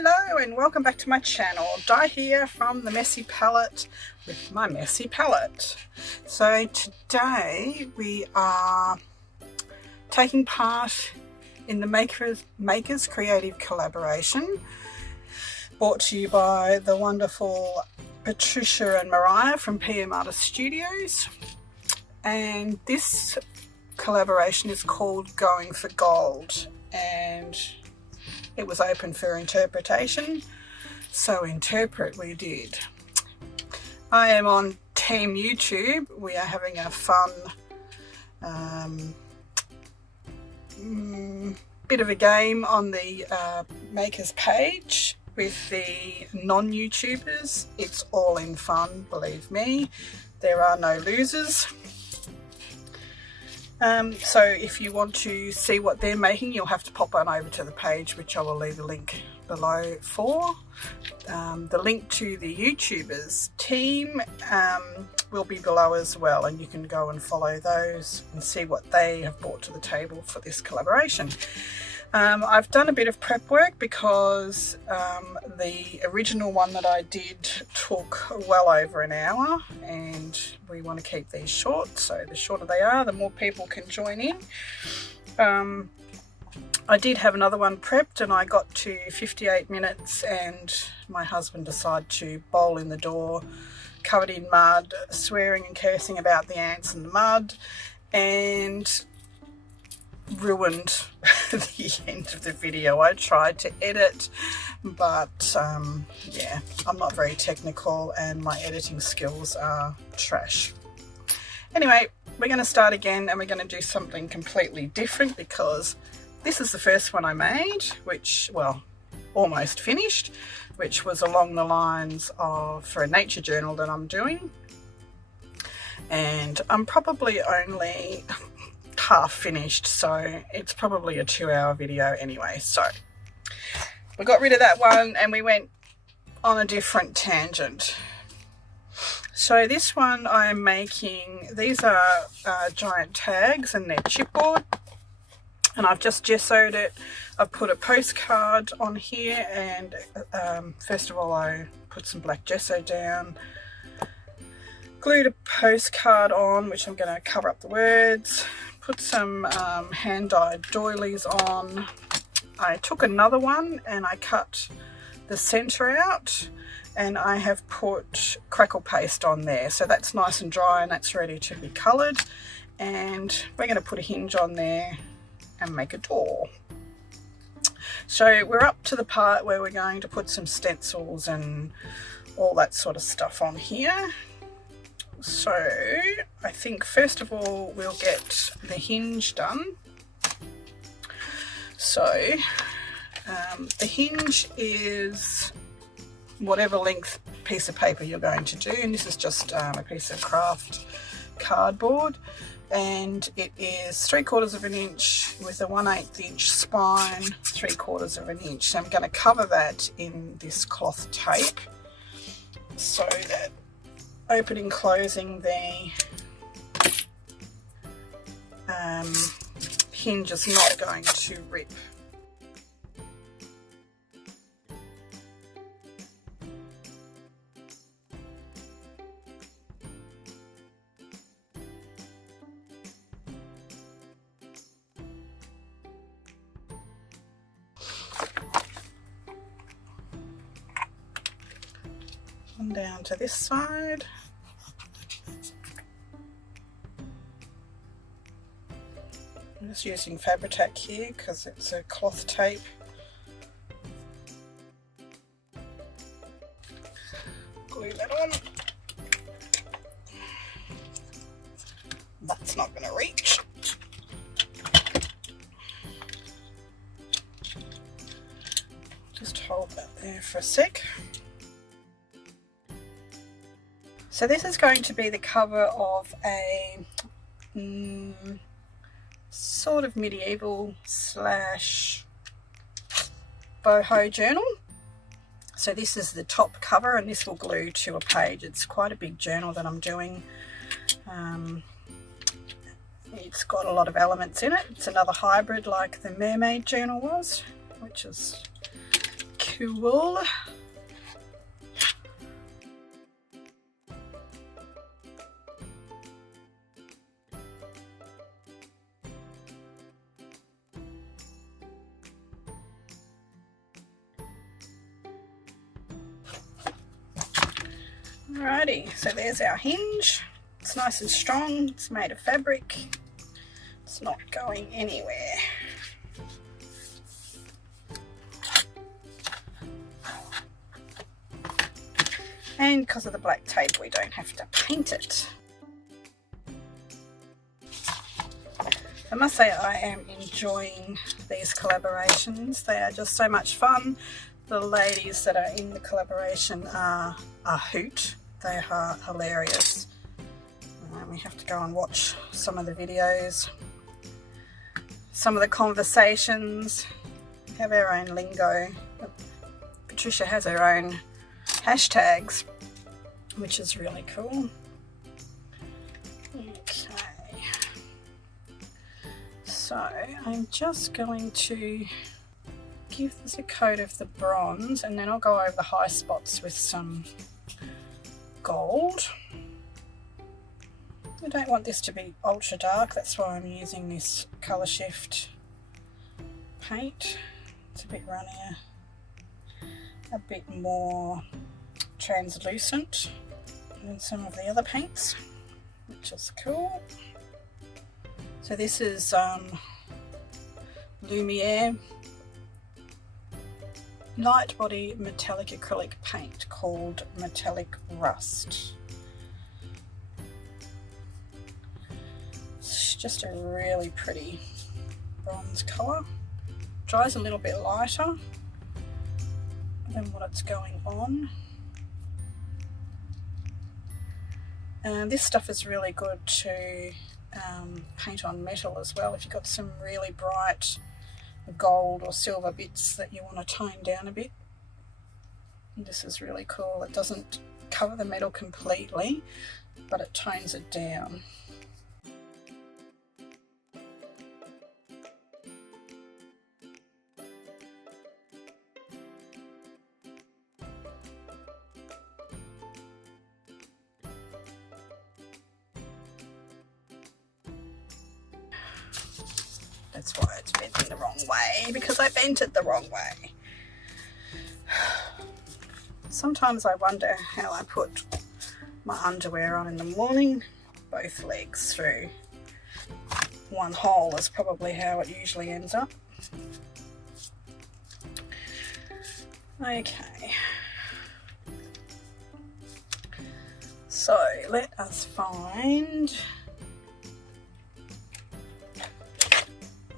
Hello and welcome back to my channel. Di here from the Messy Palette with my messy palette. So today we are taking part in the Makers Creative Collaboration, brought to you by the wonderful Patricia and Mariah from PM Artist Studios. And this collaboration is called Going for Gold, and it was open for interpretation, so interpret we did. I am on Team YouTube. We are having a fun bit of a game on the Makers page with the non-YouTubers. It's all in fun, believe me. There are no losers. So if you want to see what they're making, you'll have to pop on over to the page, which I will leave a link below for. The link to the YouTubers team will be below as well, and you can go and follow those and see what they have brought to the table for this collaboration. I've done a bit of prep work because the original one that I did took well over an hour, and we want to keep these short, so the shorter they are, the more people can join in. I did have another one prepped and I got to 58 minutes and my husband decided to bowl in the door, covered in mud, swearing and cursing about the ants and the mud, and ruined the end of the video. I tried to edit, but yeah, I'm not very technical and my editing skills are trash. Anyway, we're going to start again and we're going to do something completely different because this is the first one I made, which, well, almost finished, which was along the lines of, for a nature journal that I'm doing, and I'm probably only half finished, so it's probably a 2-hour video anyway. So we got rid of that one and we went on a different tangent. So this one I'm making, these are giant tags and they're chipboard, and I've just gessoed it. I've put a postcard on here, and first of all I put some black gesso down, glued a postcard on which I'm going to cover up the words, put some hand-dyed doilies on. I took another one and I cut the center out, and I have put crackle paste on there, so that's nice and dry and that's ready to be colored. And we're going to put a hinge on there and make a door. So we're up to the part where we're going to put some stencils and all that sort of stuff on here. So I think first of all we'll get the hinge done. So the hinge is whatever length piece of paper you're going to do, and this is just a piece of craft cardboard, and it is 3/4 of an inch with a 1/8 inch spine, 3/4 of an inch. So I'm going to cover that in this cloth tape so that opening, closing the hinge is not going to rip. And down to this side. I'm just using Fabri-Tac here because it's a cloth tape. Glue that on. That's not going to reach. Just hold that there for a sec. So this is going to be the cover of a sort of medieval slash boho journal. So this is the top cover, and this will glue to a page. It's quite a big journal that I'm doing. It's got a lot of elements in it. It's another hybrid like the mermaid journal was, which is tool. Alrighty, so there's our hinge. It's nice and strong, it's made of fabric. It's not going anywhere. And because of the black tape, we don't have to paint it. I must say I am enjoying these collaborations. They are just so much fun. The ladies that are in the collaboration are a hoot. They are hilarious. We have to go and watch some of the videos, some of the conversations. We have our own lingo. Patricia has her own hashtags, which is really cool. Okay, so I'm just going to give this a coat of the bronze, and then I'll go over the high spots with some gold. I don't want this to be ultra dark, that's why I'm using this colour shift paint. It's a bit runnier, a bit more translucent than some of the other paints, which is cool. So this is Lumiere light body metallic acrylic paint called Metallic Rust. It's just a really pretty bronze colour. Dries a little bit lighter than what it's going on. And this stuff is really good to paint on metal as well. If you've got some really bright gold or silver bits that you want to tone down a bit, this is really cool. It doesn't cover the metal completely, but it tones it down. That's why it's bending the wrong way, because I bent it the wrong way. Sometimes I wonder how I put my underwear on in the morning. Both legs through one hole is probably how it usually ends up. Okay. So let us find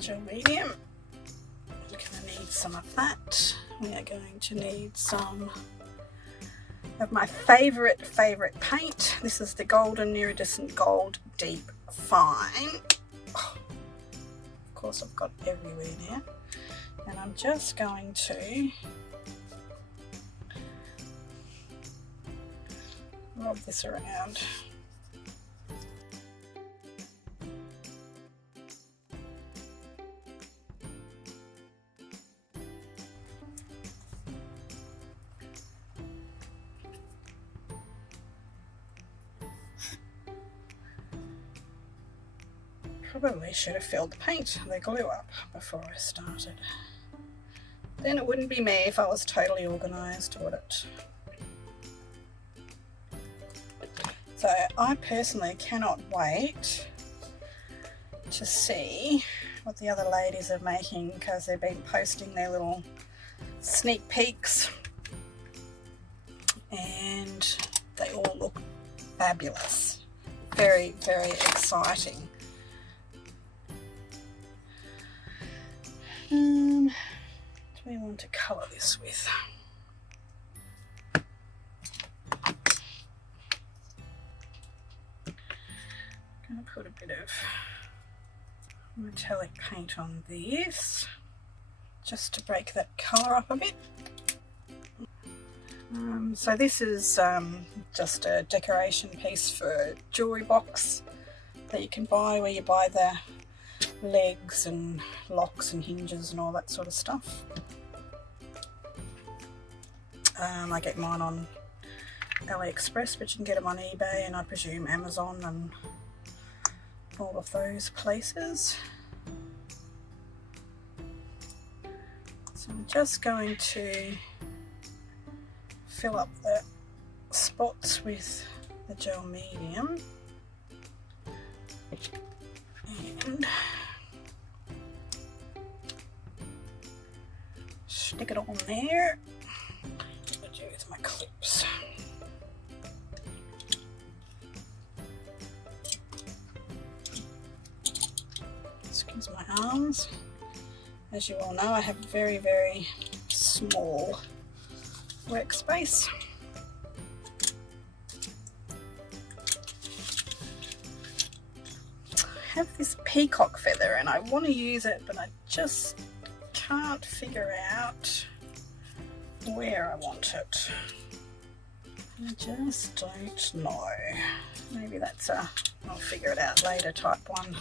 gel medium. We're going to need some of that. We are going to need some of my favourite paint. This is the Golden Iridescent Gold Deep Fine. Oh, of course I've got everywhere now. And I'm just going to rub this around. Probably should have filled the paint, the glue up, before I started. Then it wouldn't be me if I was totally organised, would it? So I personally cannot wait to see what the other ladies are making, because they've been posting their little sneak peeks and they all look fabulous. Very, very exciting. What do we want to colour this with? I'm going to put a bit of metallic paint on this, just to break that colour up a bit. So this is just a decoration piece for a jewellery box that you can buy, where you buy the legs and locks and hinges and all that sort of stuff. I get mine on AliExpress, but you can get them on eBay and I presume Amazon and all of those places. So I'm just going to fill up the spots with the gel medium and stick it on there. What do I do with my clips? Excuse my arms. As you all know, I have a very, very small workspace. I have this peacock feather and I want to use it, but I just can't figure out where I want it. I just don't know. Maybe that's a I'll figure it out later type one.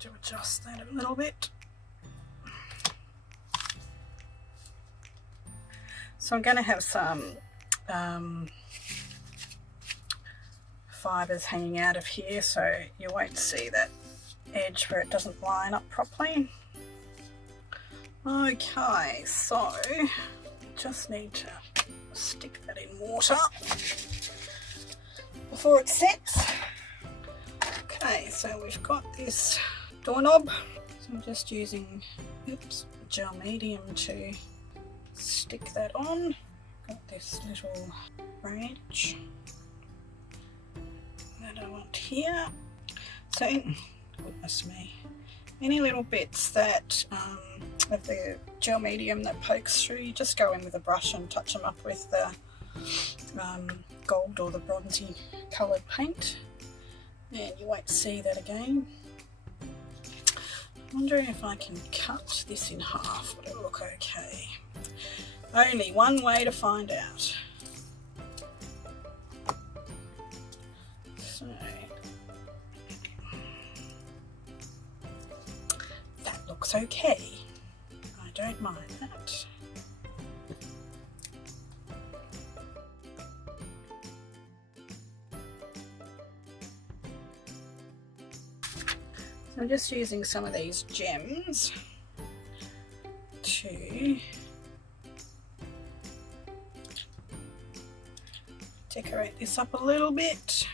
To adjust that a little bit. So I'm going to have some fibres hanging out of here, so you won't see that edge where it doesn't line up properly. Okay, so just need to stick that in water before it sets. Okay, so we've got this doorknob. So I'm just using gel medium to stick that on. Got this little branch that I want here. So, goodness me, any little bits that of the gel medium that pokes through, you just go in with a brush and touch them up with the gold or the bronzy coloured paint. And you won't see that again. I'm wondering if I can cut this in half. Would it look okay? Only one way to find out. So that looks okay. I don't mind that. I'm just using some of these gems to decorate this up a little bit.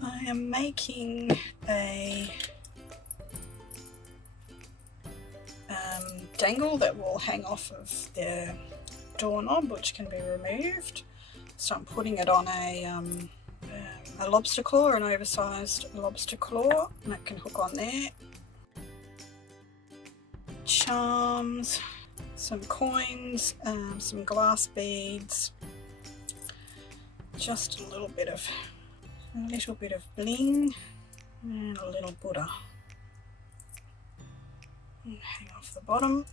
I am making a dangle that will hang off of the doorknob, which can be removed. So I'm putting it on a lobster claw, an oversized lobster claw, and that can hook on there. Charms, some coins, some glass beads, just a little bit of bling, and a little Buddha. And hang off the bottom.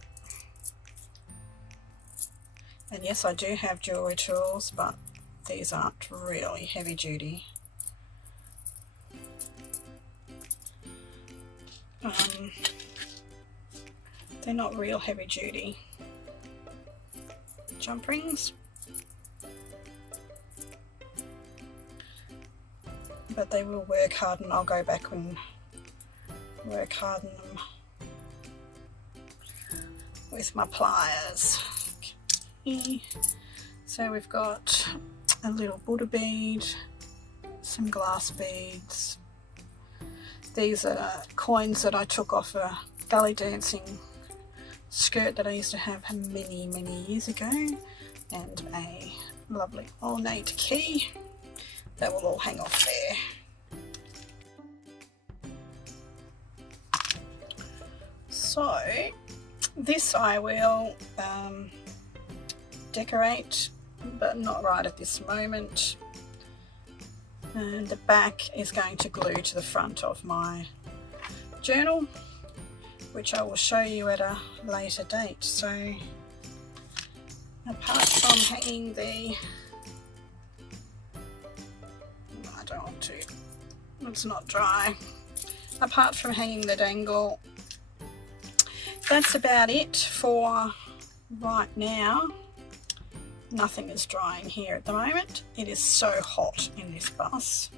And yes, I do have jewellery tools, but these aren't really heavy duty. They're not real heavy duty jump rings, but they will work hard, and I'll go back and work harden them with my pliers. So we've got a little Buddha bead, some glass beads. These are coins that I took off a belly dancing skirt that I used to have many years ago, and a lovely ornate key that will all hang off there. So this I will decorate, but not right at this moment. And the back is going to glue to the front of my journal, which I will show you at a later date. So apart from hanging the, I don't want to, it's not dry. Apart from hanging the dangle, that's about it for right now. Nothing is drying here at the moment. It is so hot in this bus.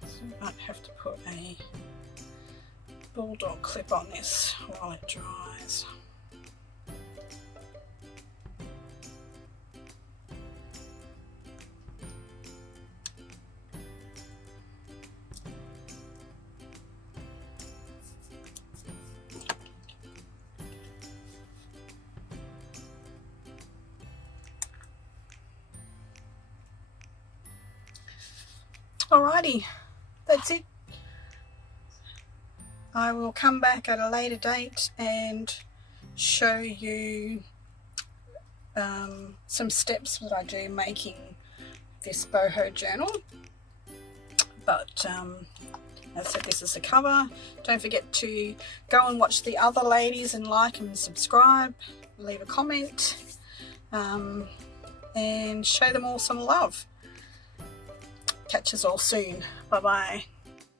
So I might have to put a bulldog clip on this while it dries. Alrighty, that's it. I will come back at a later date and show you some steps that I do making this boho journal. But as I said, this is the cover. Don't forget to go and watch the other ladies and like and subscribe, leave a comment, and show them all some love. Catch us all soon. Bye bye.